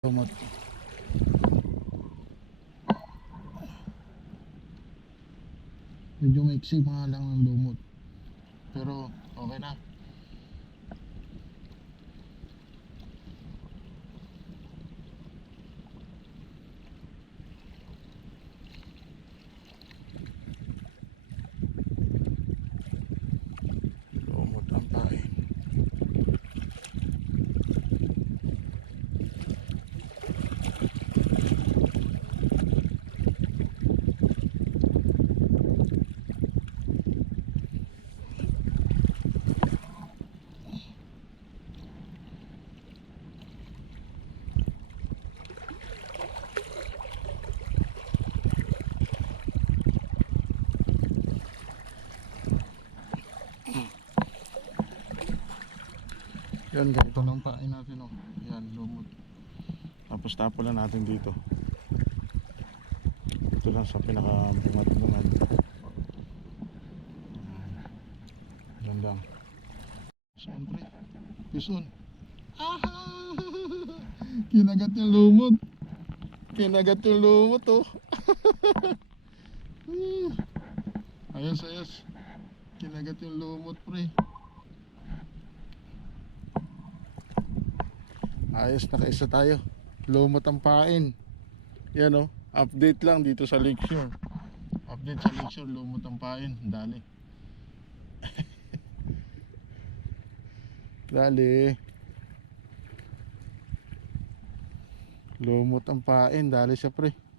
Lumot. Medyo maiksi mga lang ng lumot. Pero okay na. Lumot ang pain. Yan, ganito lang pain natin, oh. Yan, lumot. Tapos tapo lang natin dito. Ito lang sa pinaka-bungad-bungad. Yan lang. Siyempre, pison. Ah! Kinagat yung lumot. Kinagat yung lumot, oh. ayos, ayos. Kinagat yung lumot, pre. Ayos na kaisa tayo. Lumot ang pain. Yan oh. Update lang dito sa Lakeshore. Update sa Lakeshore, lumot ang pain. Dali. Dali. Lumot ang pain. Dali siya pre.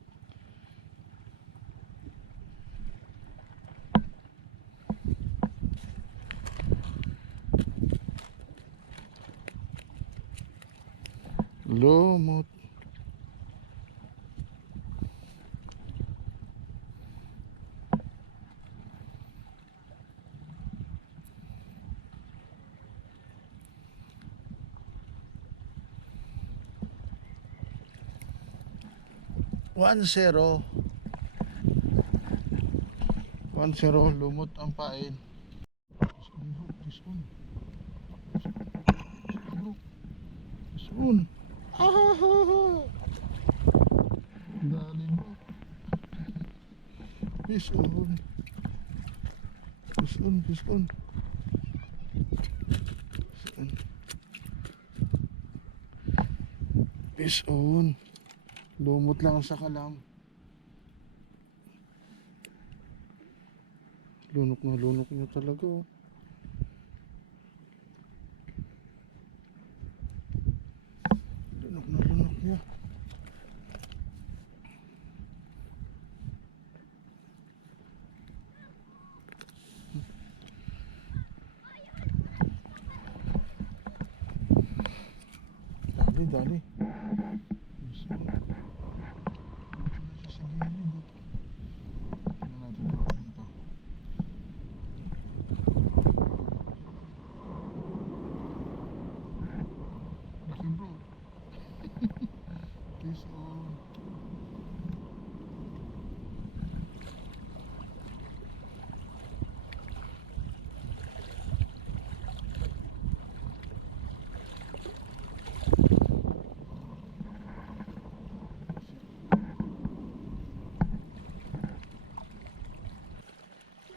Lumot. One zero. One zero. Lumot ang pain. This one. This one. This one. Ah! Dali mo. Fish on. Fish on, fish on. Fish on. Fish on. Lumot lang sa kalam. Lunok na lunok niya talaga oh. Lunok na lunok niya. Dali, dali. Gusto ko. Dito na siya sa gilid, oh. Tingnan natin kung ano to. Laki bro. Fish on.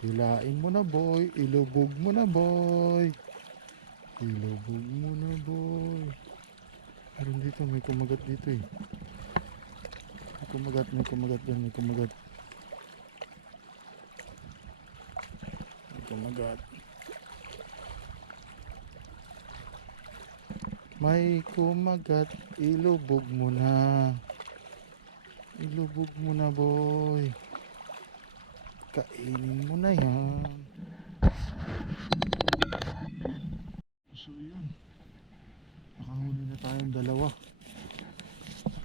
Hilain mo na boy, ilubog mo na boy. Ilubog mo na boy. Meron dito, may kumagat dito eh. May kumagat, may kumagat yan, may kumagat. May kumagat. May kumagat, ilubog mo na. Ilubog mo na boy. Kainin mo na yan. So yun. Nakahuli na tayong dalawa.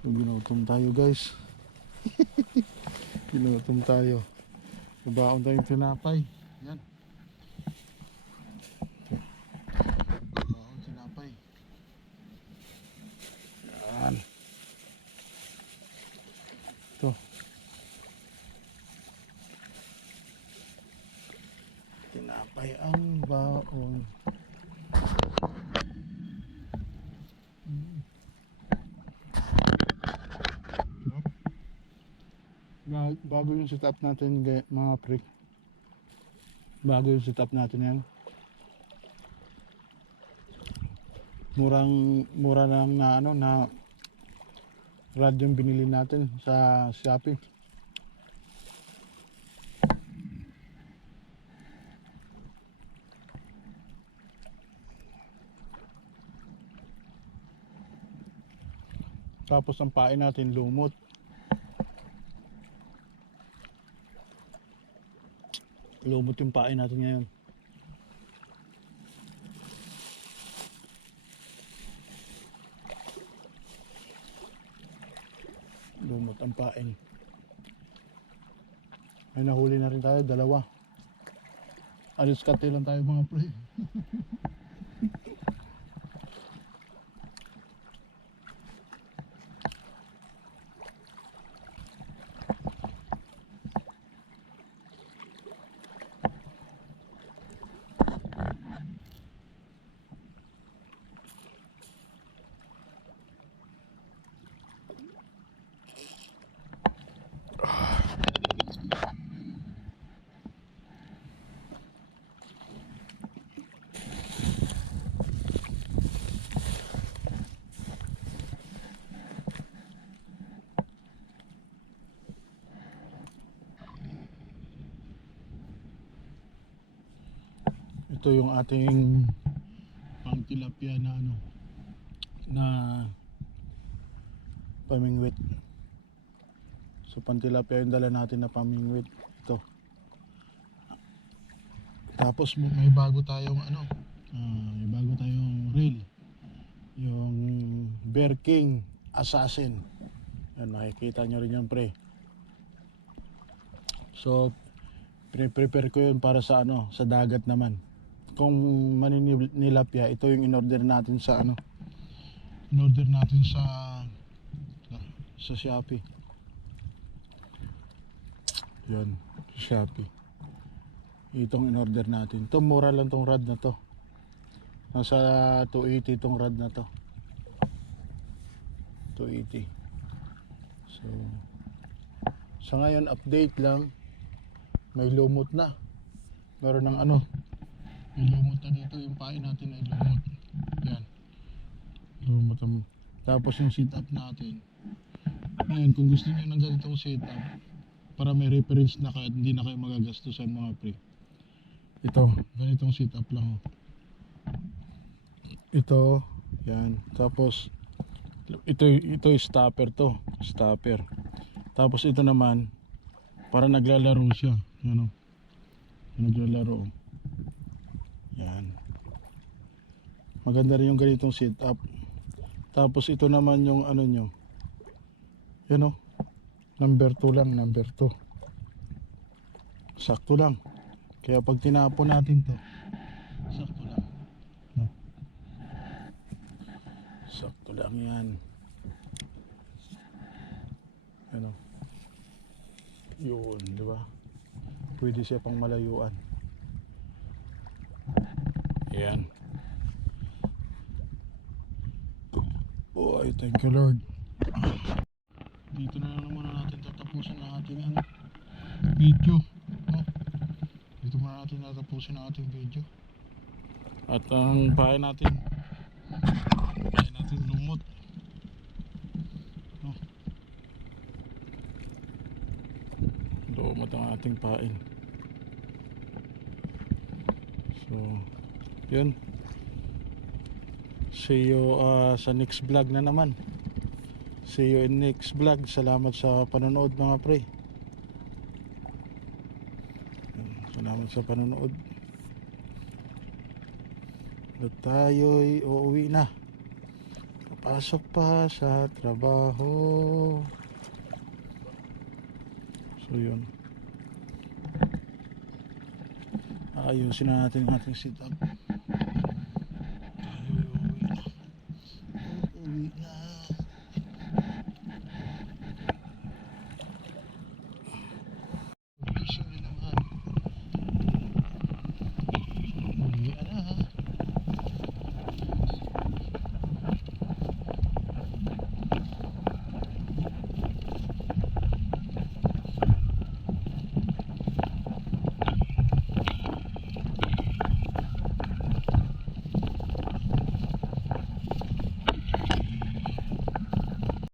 So, ginutom tayo guys. ginutom tayo. Babaon tayong tinapay. Patay ang baon. Bago yung setup natin mga prick. Bago yung setup natin yan. Murang mura lang na ano na rad yung binili natin sa Shopee. Tapos ang pain natin lumot. Lumot yung pain natin ngayon. Lumot ang pain. May nahuli na rin tayo, dalawa. Alis kati lang tayo mga pre. Ito yung ating pang tilapia na ano na pamingwit. So pang tilapia yung dala natin na pamingwit. Ito. Tapos may bago tayong ano, ah, may bago tayong reel. Yung Bear King Assassin. Yan, makikita nyo rin yan pre. So, pre-prepare ko yun para sa ano, sa dagat naman. Kung maninilapya, ito yung in-order natin sa ano, in-order natin sa sa Shopee. Sa Shopee. Itong in-order natin. Ito, mura lang tong rod na to. Nasa 280 tong rod na to. 280. So, sa ngayon, update lang. May lumot na. Meron ng ano. May lumot na dito. Yung pain natin ay lumot. Yan. Lumot ang... Tapos yung sit up natin. Ngayon, kung gusto niyo ng ganitong sit up, para may reference na kayo at hindi na kayo magagastusan mga pre. Ito, ganitong sit up lang. Oh. Ito, yan. Tapos, ito, ito stopper to. Stopper. Tapos ito naman, para naglalaro siya. Ano? Naglalaro. Yan. Maganda rin yung ganitong sit up. Tapos ito naman yung ano nyo. Yan o. Number 2 lang, number 2. Sakto lang. Kaya pag tinapon natin to, sakto lang. No? Sakto lang yan. Ano? Yun, di ba? Pwede siya pang malayuan. Ayan. Boy, thank you Lord. Dito na lang muna natin tatapusin ang ating ano, video. No? Dito muna natin tatapusin ang ating video. At ang bahay natin, bahay natin lumot. No? Lumot ang ating pain. So, yun. See you uh, sa next vlog na naman. See you in next vlog. Salamat sa panonood mga pre. Salamat sa panonood. At tayo'y uuwi na. Papasok pa sa trabaho. So yun. Ayusin na natin ang ating setup.